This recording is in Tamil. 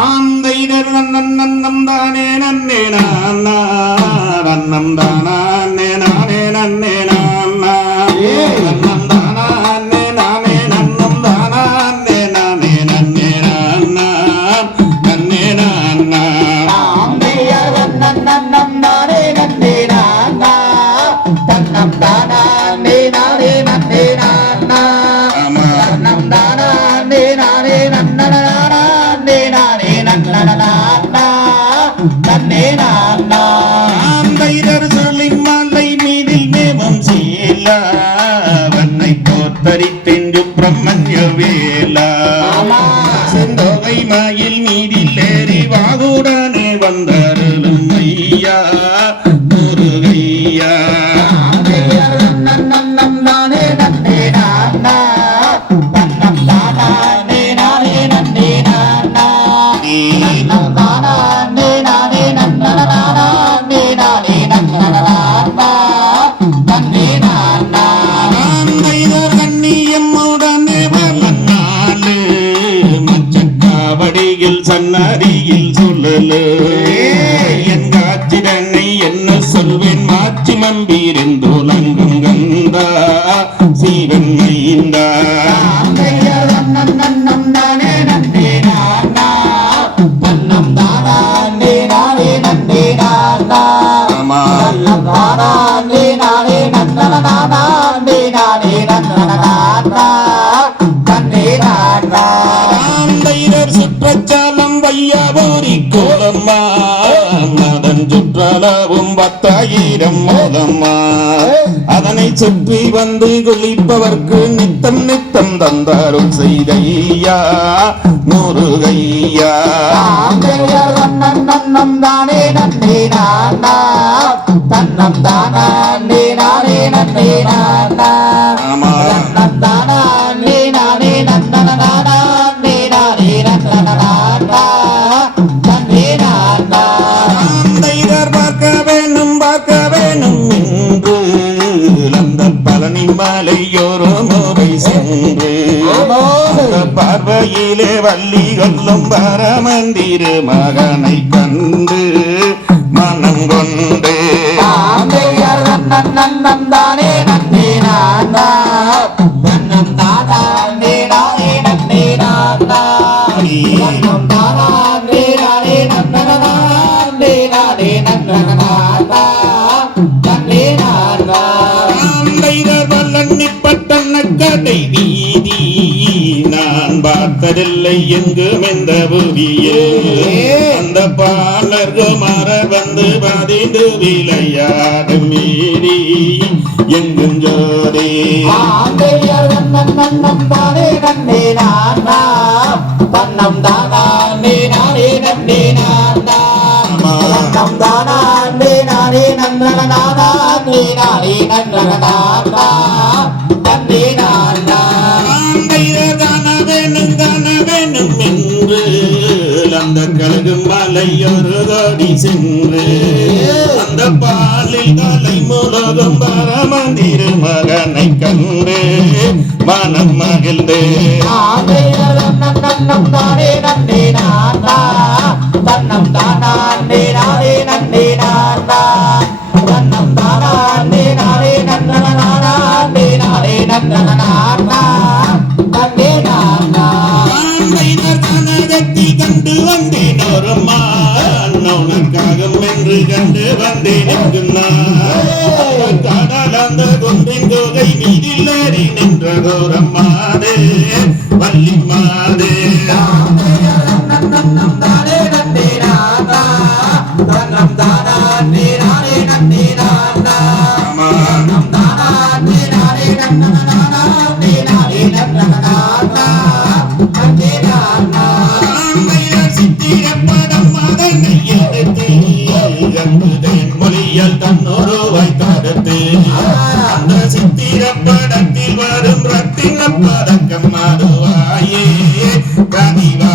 on வன்னை போத்தரித்தெஞ்சு பிரம்மண்ய வேலா. செந்தோகை மயில் மீதில் ஏறி வாகுடனே வந்தருளும் சன்னதியில் சொல்லலு என் காட்சிடனை என்ன சொல்வேன்? மாச்சி மம்பீரெந்துலங்கும் அதன் சுற்றளவும் பத்தாயிரம் மோதம்மா. அதனை சுற்றி வந்து குளிப்பவர்க்கு நித்தம் நித்தம் தந்தாரும் செய்தையா முருகையா. தன்னம் தானே நன்னே நானா. தன்னம் தானா நானே நன்னே நானா. பழனி மலையோரோ முறை சென்று பார்வையிலே வள்ளி கொல்லும் பரமந்திர மகனை கண்டு மனம் கொண்டு ஆந்தையர் கடை வீதி நான் பார்த்ததில்லை எங்கும் எந்த புவியே. அந்த பாலர்கள் மர வந்து பதிந்து விளையாடும் மீறி எங்கும் ஜோதி. நன்னே தன்னம் தானா நானே நன்னே நானா நன்னம் தானா நானே நன்னன நானா அந்த கழுகு கோடி சென்று அந்த பாலில் தலை முழுதும் பரமந்திரு மகனை கண்டு மனம் மகிழ்ந்து. தன்னம் தானே நன்னே நானா தன்னம் தானா நே வந்தேன் ஒரு உனக்காகும் என்று கண்டு வந்தேன் எங்கும் நான் கடல் அந்த குன்றின் தொகை மீதில் ஏறி நின்ற கோரம் மாதே இழந்தேன் மொழியால் தன்னோரோவை தடுத்து அந்த சித்திர படத்தில் வரும் ரத்தின பதக்கம் அதுவாயே. கதிவா